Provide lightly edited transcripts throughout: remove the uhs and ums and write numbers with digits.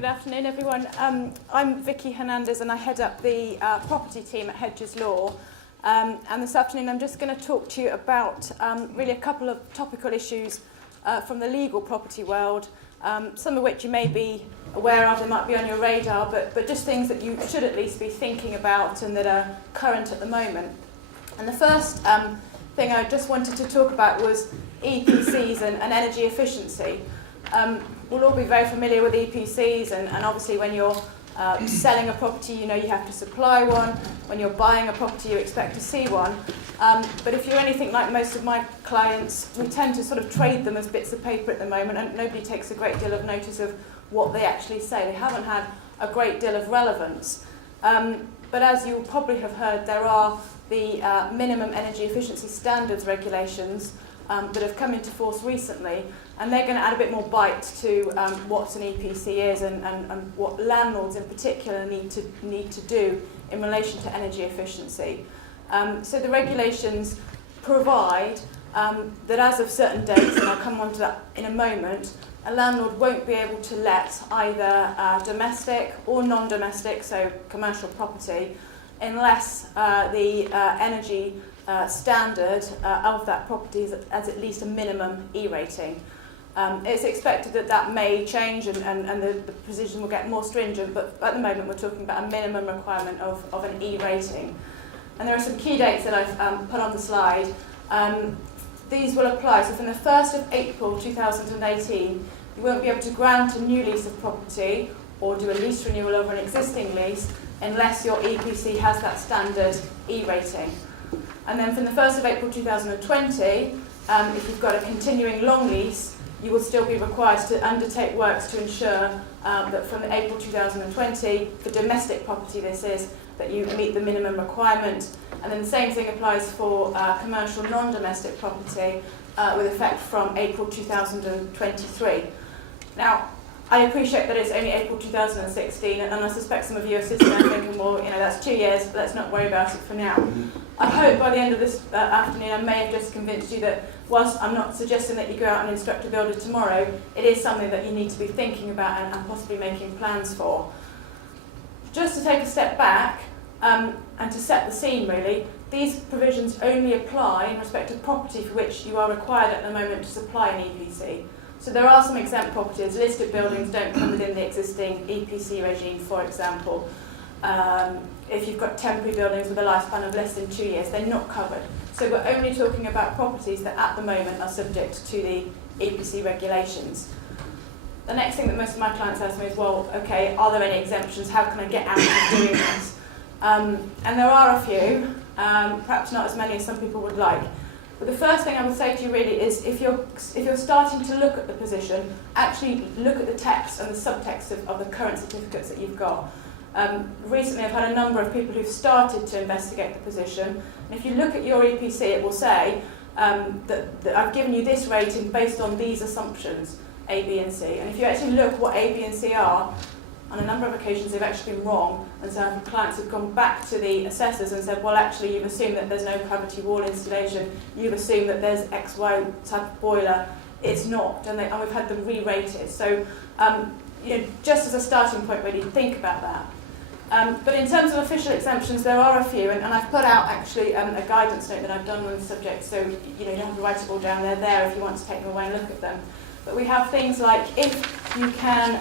Good afternoon, everyone. I'm Vicky Hernandez and I head up the property team at Hedges Law. And this afternoon I'm just going to talk to you about really a couple of topical issues from the legal property world, some of which you may be aware of, they might be on your radar, but just things that you should at least be thinking about and that are current at the moment. And the first thing I just wanted to talk about was EPCs and energy efficiency. We'll all be very familiar with EPCs, and obviously when you're selling a property, you know you have to supply one. When you're buying a property, you expect to see one. But if you're anything like most of my clients, we tend to sort of trade them as bits of paper at the moment, and nobody takes a great deal of notice of what they actually say. They haven't had a great deal of relevance. But as you probably have heard, there are the minimum energy efficiency standards regulations that have come into force recently, and they're going to add a bit more bite to what an EPC is and what landlords in particular need to do in relation to energy efficiency. So the regulations provide that as of certain dates, and I'll come on to that in a moment, a landlord won't be able to let either domestic or non-domestic, so commercial property, unless the energy standard of that property is at least a minimum E rating. It's expected that may change and the position will get more stringent, but at the moment we're talking about a minimum requirement of an E rating. And there are some key dates that I've put on the slide. These will apply. So from the 1st of April 2018, you won't be able to grant a new lease of property or do a lease renewal over an existing lease unless your EPC has that standard E rating. And then from the 1st of April 2020, if you've got a continuing long lease, you will still be required to undertake works to ensure that from April 2020, for domestic property this is, that you meet the minimum requirement. And then the same thing applies for commercial non-domestic property with effect from April 2023. Now, I appreciate that it's only April 2016, and I suspect some of you are sitting there thinking, well, you know, that's 2 years, let's not worry about it for now. I hope by the end of this afternoon I may have just convinced you that whilst I'm not suggesting that you go out and instruct a builder tomorrow, it is something that you need to be thinking about and possibly making plans for. Just to take a step back and to set the scene really, these provisions only apply in respect of property for which you are required at the moment to supply an EPC. So there are some exempt properties. Listed buildings don't come within the existing EPC regime, for example. If you've got temporary buildings with a lifespan of less than 2 years, they're not covered. So we're only talking about properties that at the moment are subject to the EPC regulations. The next thing that most of my clients ask me is, well, okay, are there any exemptions? How can I get out of doing this? And there are a few, perhaps not as many as some people would like. But the first thing I would say to you really is if you're starting to look at the position, actually look at the text and the subtext of the current certificates that you've got. Recently I've had a number of people who've started to investigate the position, and if you look at your EPC it will say that I've given you this rating based on these assumptions, A, B and C. And if you actually look what A, B and C are, on a number of occasions they've actually been wrong, and so clients have gone back to the assessors and said, well actually you've assumed that there's no cavity wall installation, you've assumed that there's XY type of boiler, it's not, and we've had them re-rated. So you know, just as a starting point really, think about that. But in terms of official exemptions, there are a few, and I've put out actually a guidance note that I've done on the subject, so you know, you don't have to write it all down, they're there if you want to take them away and look at them. But we have things like if you can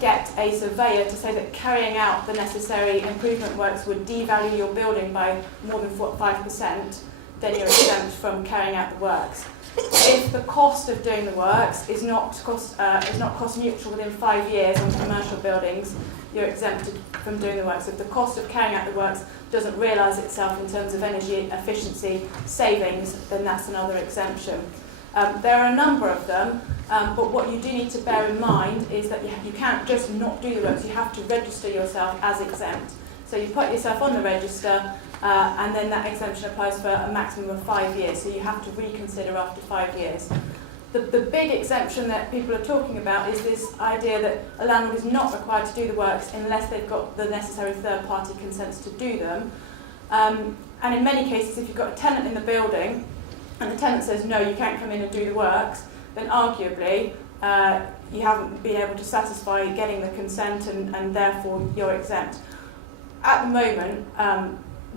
get a surveyor to say that carrying out the necessary improvement works would devalue your building by more than 5%, then you're exempt from carrying out the works. If the cost of doing the works is not cost neutral within 5 years on commercial buildings, you're exempted from doing the works. If the cost of carrying out the works doesn't realise itself in terms of energy efficiency savings, then that's another exemption. There are a number of them, but what you do need to bear in mind is that you can't just not do the works, you have to register yourself as exempt. So you put yourself on the register, and then that exemption applies for a maximum of 5 years, so you have to reconsider after 5 years. The big exemption that people are talking about is this idea that a landlord is not required to do the works unless they've got the necessary third-party consents to do them. And in many cases, if you've got a tenant in the building, and the tenant says, no, you can't come in and do the works, then arguably you haven't been able to satisfy getting the consent and therefore you're exempt. At the moment,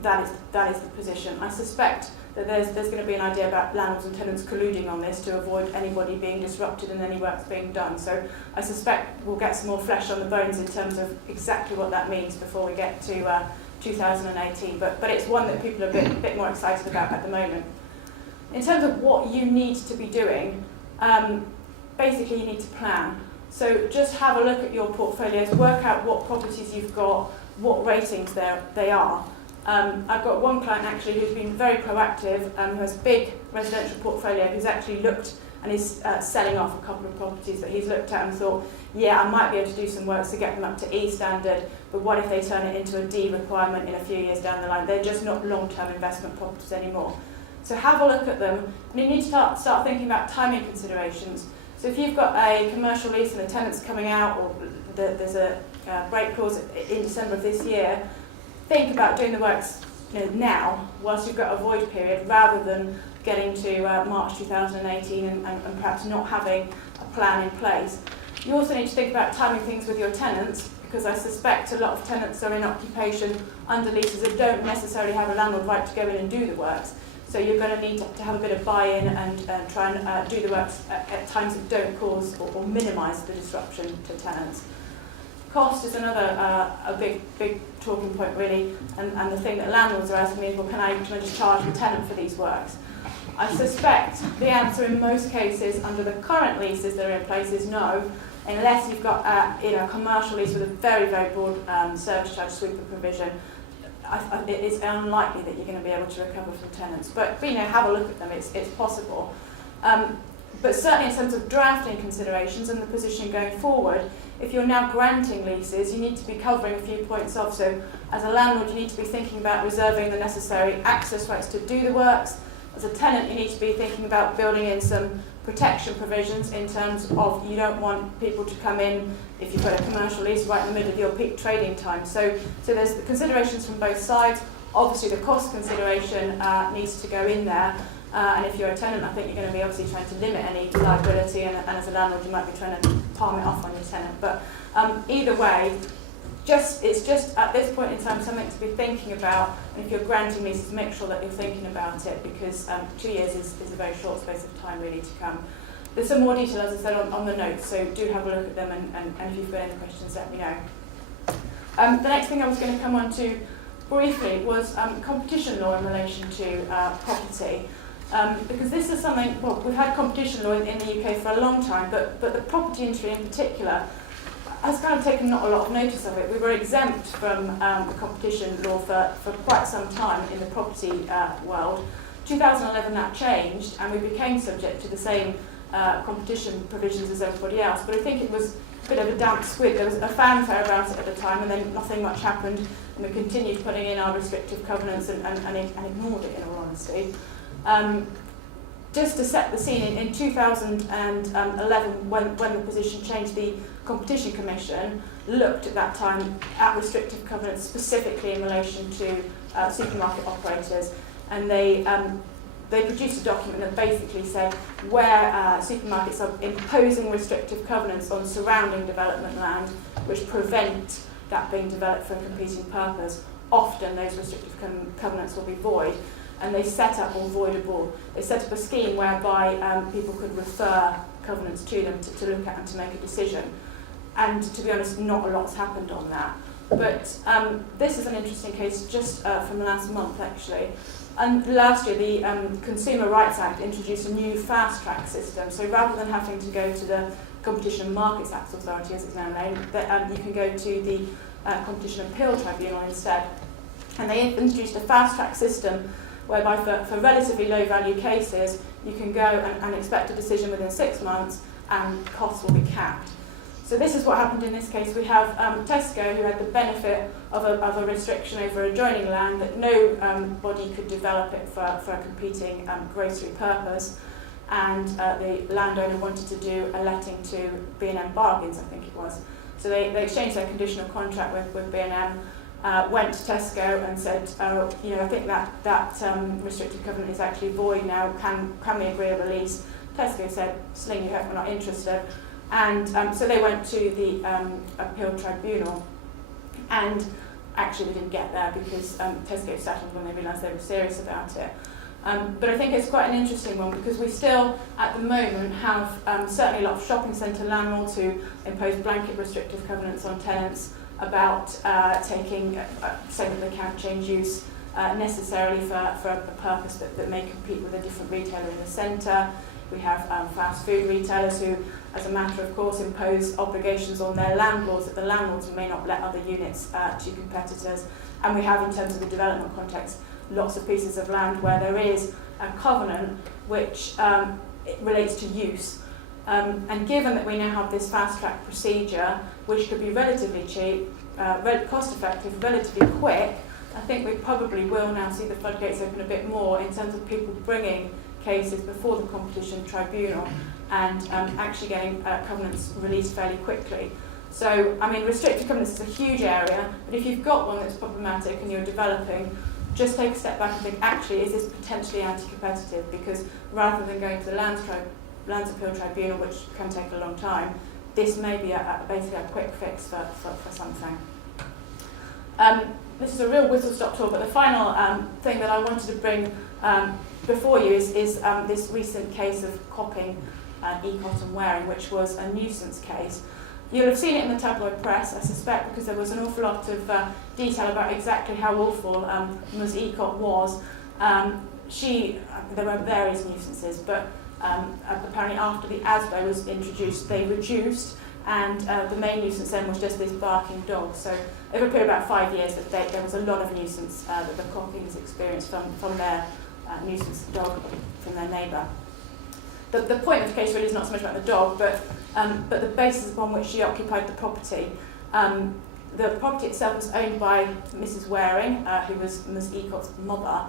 that is the position. I suspect that there's going to be an idea about landlords and tenants colluding on this to avoid anybody being disrupted and any works being done. So I suspect we'll get some more flesh on the bones in terms of exactly what that means before we get to 2018. But it's one that people are a bit more excited about at the moment. In terms of what you need to be doing, basically you need to plan. So just have a look at your portfolios, work out what properties you've got, what ratings they are. I've got one client actually who's been very proactive, who has a big residential portfolio, who's actually looked and is selling off a couple of properties that he's looked at and thought, yeah, I might be able to do some works to get them up to E standard, but what if they turn it into a D requirement in a few years down the line? They're just not long-term investment properties anymore. So have a look at them, and you need to start thinking about timing considerations. So if you've got a commercial lease and a tenant's coming out, or there's a break clause in December of this year, think about doing the works now, whilst you've got a void period, rather than getting to March 2018 and perhaps not having a plan in place. You also need to think about timing things with your tenants, because I suspect a lot of tenants are in occupation under leases that don't necessarily have a landlord right to go in and do the works. So you're going to need to have a bit of buy-in and try and do the works at times that don't cause or minimise the disruption to tenants. Cost is another a big talking point really, and the thing that landlords are asking me is, well, can I just charge the tenant for these works? I suspect the answer in most cases under the current leases that are in place is no, unless you've got a commercial lease with a very broad service charge sweeper provision. It is unlikely that you're going to be able to recover from tenants, but have a look at them. It's possible. But certainly in terms of drafting considerations and the position going forward, if you're now granting leases, you need to be covering a few points off. So as a landlord, you need to be thinking about reserving the necessary access rights to do the works. As a tenant, you need to be thinking about building in some protection provisions in terms of you don't want people to come in if you've got a commercial lease right in the middle of your peak trading time. So there's the considerations from both sides. Obviously the cost consideration needs to go in there. And if you're a tenant, I think you're going to be obviously trying to limit any liability, and as a landlord you might be trying to palm it off on your tenant. But either way, it's just at this point in time something to be thinking about, and if you're granting leases, make sure that you're thinking about it, because 2 years is a very short space of time really to come. There's some more detail, as I said, on the notes, so do have a look at them, and if you've got any questions, let me know. The next thing I was going to come on to briefly was competition law in relation to property. Because this is something, well, we've had competition law in the UK for a long time, but the property industry in particular has kind of taken not a lot of notice of it. We were exempt from the competition law for quite some time in the property world. 2011 that changed, and we became subject to the same competition provisions as everybody else, but I think it was a bit of a damp squid. There was a fanfare about it at the time, and then nothing much happened, and we continued putting in our restrictive covenants and ignored it, in all honesty. Just to set the scene, in 2011, when the position changed, the Competition Commission looked at that time at restrictive covenants specifically in relation to supermarket operators, and they produced a document that basically said where supermarkets are imposing restrictive covenants on surrounding development land which prevent that being developed for a competing purpose, often those restrictive covenants will be void. And they set up, or voidable, they set up a scheme whereby people could refer covenants to them to look at and to make a decision. And to be honest, not a lot's happened on that. But this is an interesting case just from last month, actually. And last year, the Consumer Rights Act introduced a new fast-track system. So rather than having to go to the Competition and Markets Act Authority, as it's now named, you can go to the Competition Appeal Tribunal instead. And they introduced a fast-track system whereby for relatively low-value cases, you can go and expect a decision within 6 months, and costs will be capped. So this is what happened in this case. We have Tesco, who had the benefit of a restriction over adjoining land that no body could develop it for a competing grocery purpose, and the landowner wanted to do a letting to B&M Bargains, I think it was. So they exchanged their conditional contract with B&M, went to Tesco and said, I think that restricted covenant is actually void now, can we agree a release? Tesco said, sling your head, we're not interested. And so they went to the appeal tribunal, and actually they didn't get there because Tesco settled when they realised they were serious about it. But I think it's quite an interesting one because we still, at the moment, have certainly a lot of shopping centre landlords who impose blanket restrictive covenants on tenants about saying that they can't change use necessarily for a purpose that may compete with a different retailer in the centre. We have fast food retailers who, as a matter of course, impose obligations on their landlords that the landlords may not let other units to competitors. And we have, in terms of the development context, lots of pieces of land where there is a covenant which relates to use. And given that we now have this fast-track procedure, which could be relatively cheap, cost-effective, relatively quick, I think we probably will now see the floodgates open a bit more in terms of people bringing cases before the competition tribunal and actually getting covenants released fairly quickly. So, I mean, restricted covenants is a huge area, but if you've got one that's problematic and you're developing, just take a step back and think, actually, is this potentially anti-competitive? Because rather than going to the Lands Appeal Tribunal, which can take a long time, this may be basically a quick fix for something. This is a real whistle-stop tour, but the final thing that I wanted to bring before you is this recent case of copying E-cot and Waring, which was a nuisance case. You'll have seen it in the tabloid press, I suspect, because there was an awful lot of detail about exactly how awful Ms. E-cot was. There were various nuisances, but apparently after the ASBO was introduced, they reduced, and the main nuisance then was just this barking dog. So over a period of about 5 years, there was a lot of nuisance that the Cockings experienced from their nuisance dog, from their neighbour. The point of the case really is not so much about the dog, but the basis upon which she occupied the property. The property itself was owned by Mrs. Waring, who was Ms. E-cot's mother,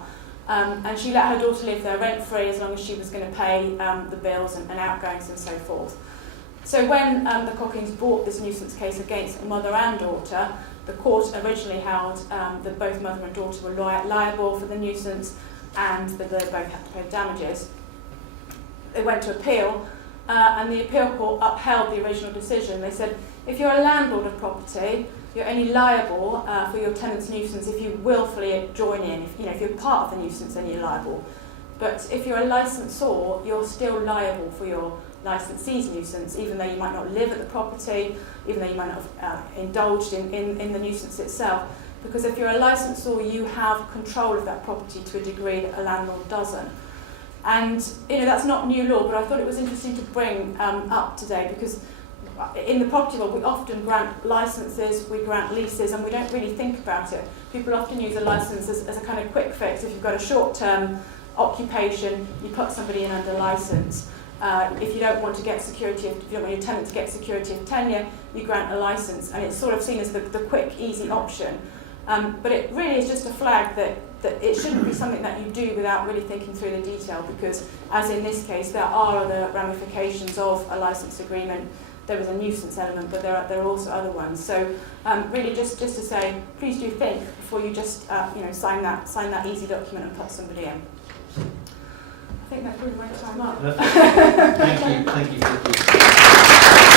and she let her daughter live there rent-free as long as she was going to pay the bills and outgoings and so forth. So when the Cockings brought this nuisance case against mother and daughter, the court originally held that both mother and daughter were liable for the nuisance and that they both had to pay damages. They went to appeal, and the appeal court upheld the original decision. They said, if you're a landlord of property, you're only liable for your tenant's nuisance if you willfully join in. If you're part of the nuisance, then you're liable. But if you're a licensor, you're still liable for your licensee's nuisance, even though you might not live at the property, even though you might not have indulged in the nuisance itself. Because if you're a licensor, you have control of that property to a degree that a landlord doesn't. And that's not new law, but I thought it was interesting to bring up today, because in the property world we often grant licences, we grant leases, and we don't really think about it. People often use a licence as a kind of quick fix. If you've got a short-term occupation, you put somebody in under licence. If you don't want to get security, if you don't want your tenant to get security of tenure, you grant a licence, and it's sort of seen as the quick, easy option. But it really is just a flag that it shouldn't be something that you do without really thinking through the detail, because, as in this case, there are other ramifications of a licence agreement. There is a nuisance element, but there are also other ones. So really just to say, please do think before you just sign that easy document and put somebody in. I think that's really my time up. Thank you.